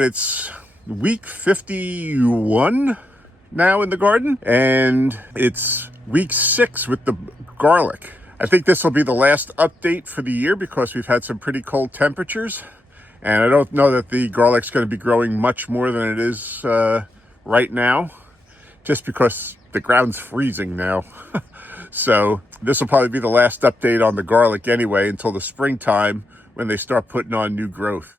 It's week 51 now in the garden, and it's week 6 with the garlic. I think this will be the last update for the year because we've had some pretty cold temperatures, and I don't know that the garlic's going to be growing much more than it is right now, just because the ground's freezing now. So this will probably be the last update on the garlic anyway until the springtime when they start putting on new growth.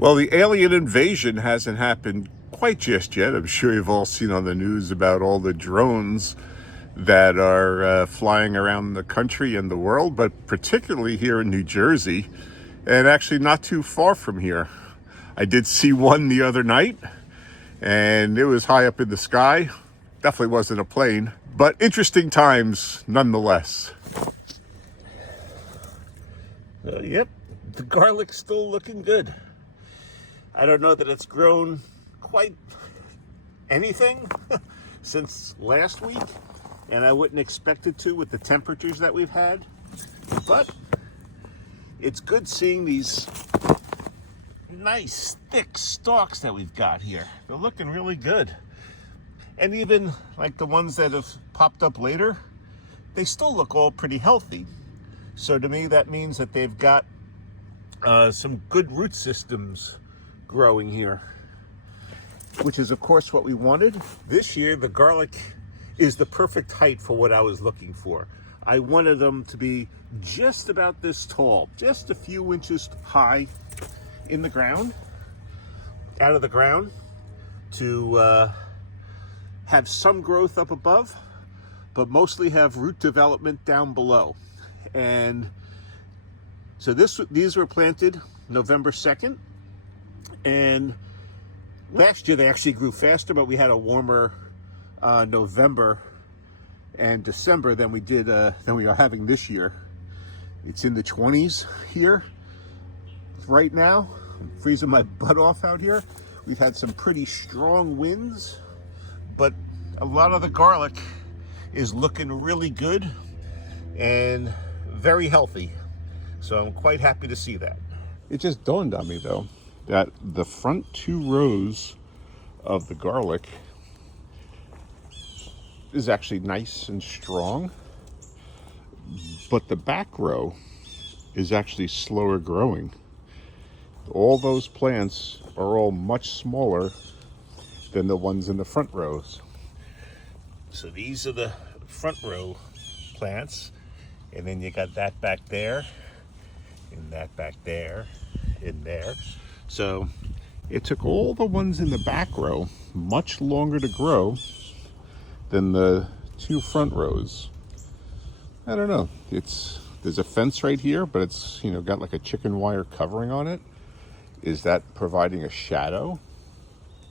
Well, the alien invasion hasn't happened quite just yet. I'm sure you've all seen on the news about all the drones that are flying around the country and the world, but particularly here in New Jersey, and actually not too far from here. I did see one the other night, and it was high up in the sky. Definitely wasn't a plane, but interesting times nonetheless. Yep, the garlic's still looking good. I don't know that it's grown quite anything since last week, and I wouldn't expect it to with the temperatures that we've had, but it's good seeing these nice thick stalks that we've got here. They're looking really good. And even like the ones that have popped up later, they still look all pretty healthy. So to me, that means that they've got some good root systems growing here, which is of course what we wanted. This year the garlic is the perfect height for what I was looking for. I wanted them to be just about this tall, just a few inches high in the ground, out of the ground, to have some growth up above, but mostly have root development down below. And so these were planted November 2nd. And last year they actually grew faster, but we had a warmer November and December than we are having this year. It's in the 20s here right now. I'm freezing my butt off out here. We've had some pretty strong winds, but a lot of the garlic is looking really good and very healthy. So I'm quite happy to see that. It just dawned on me though, that the front 2 rows of the garlic is actually nice and strong, but the back row is actually slower growing. All those plants are all much smaller than the ones in the front rows. So these are the front row plants, and then you got that back there, and that back there, and there. So it took all the ones in the back row much longer to grow than the 2 front rows. I don't know. There's a fence right here, but it's, got like a chicken wire covering on it. Is that providing a shadow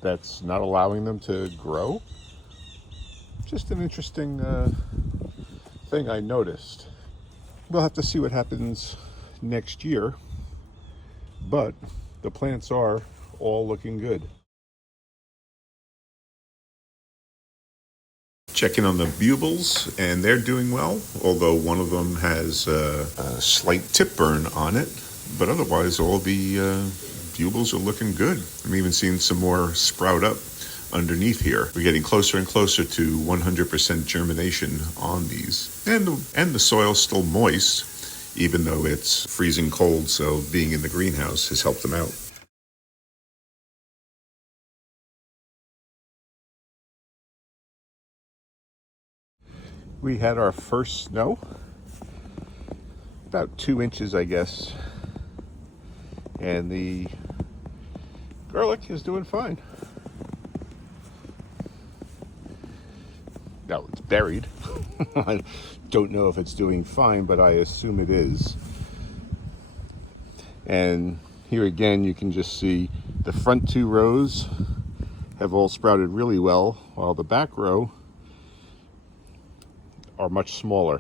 that's not allowing them to grow? Just an interesting thing I noticed. We'll have to see what happens next year, but the plants are all looking good. Checking on the bugles, and they're doing well, although one of them has a slight tip burn on it, but otherwise all the bugles are looking good. I'm even seeing some more sprout up underneath here. We're getting closer and closer to 100% germination on these, and the soil's still moist, even though it's freezing cold, so being in the greenhouse has helped them out. We had our first snow, about 2 inches, I guess, and the garlic is doing fine. Now it's buried. I don't know if it's doing fine, but I assume it is. And here again, you can just see the front 2 rows have all sprouted really well, while the back row are much smaller.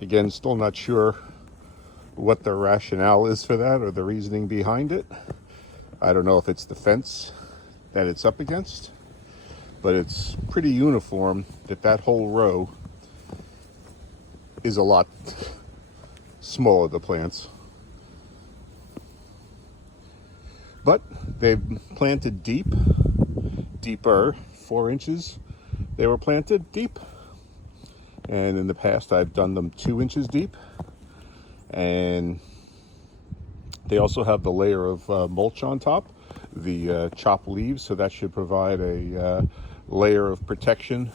Again, still not sure what the rationale is for that or the reasoning behind it. I don't know if it's the fence that it's up against, but it's pretty uniform that whole row is a lot smaller, the plants. But they've planted deeper, 4 inches. They were planted deep. And in the past, I've done them 2 inches deep. And they also have the layer of mulch on top, the chopped leaves. So that should provide a layer of protection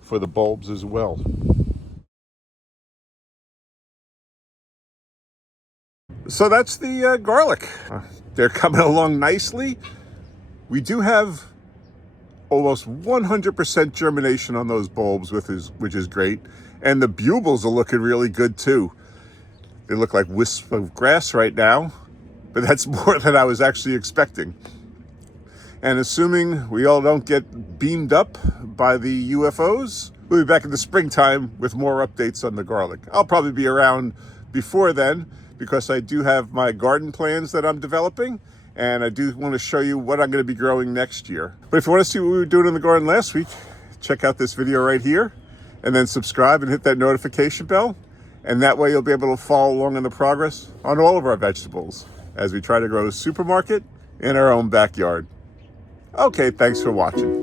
for the bulbs as well. So that's the garlic. They're coming along nicely. We do have almost 100% germination on those bulbs, which is great. And the bulbs are looking really good too. They look like wisps of grass right now, but that's more than I was actually expecting. And assuming we all don't get beamed up by the UFOs, we'll be back in the springtime with more updates on the garlic. I'll probably be around before then because I do have my garden plans that I'm developing, and I do want to show you what I'm going to be growing next year. But if you want to see what we were doing in the garden last week, check out this video right here, and then subscribe and hit that notification bell. And that way you'll be able to follow along in the progress on all of our vegetables as we try to grow a supermarket in our own backyard. Okay, thanks for watching.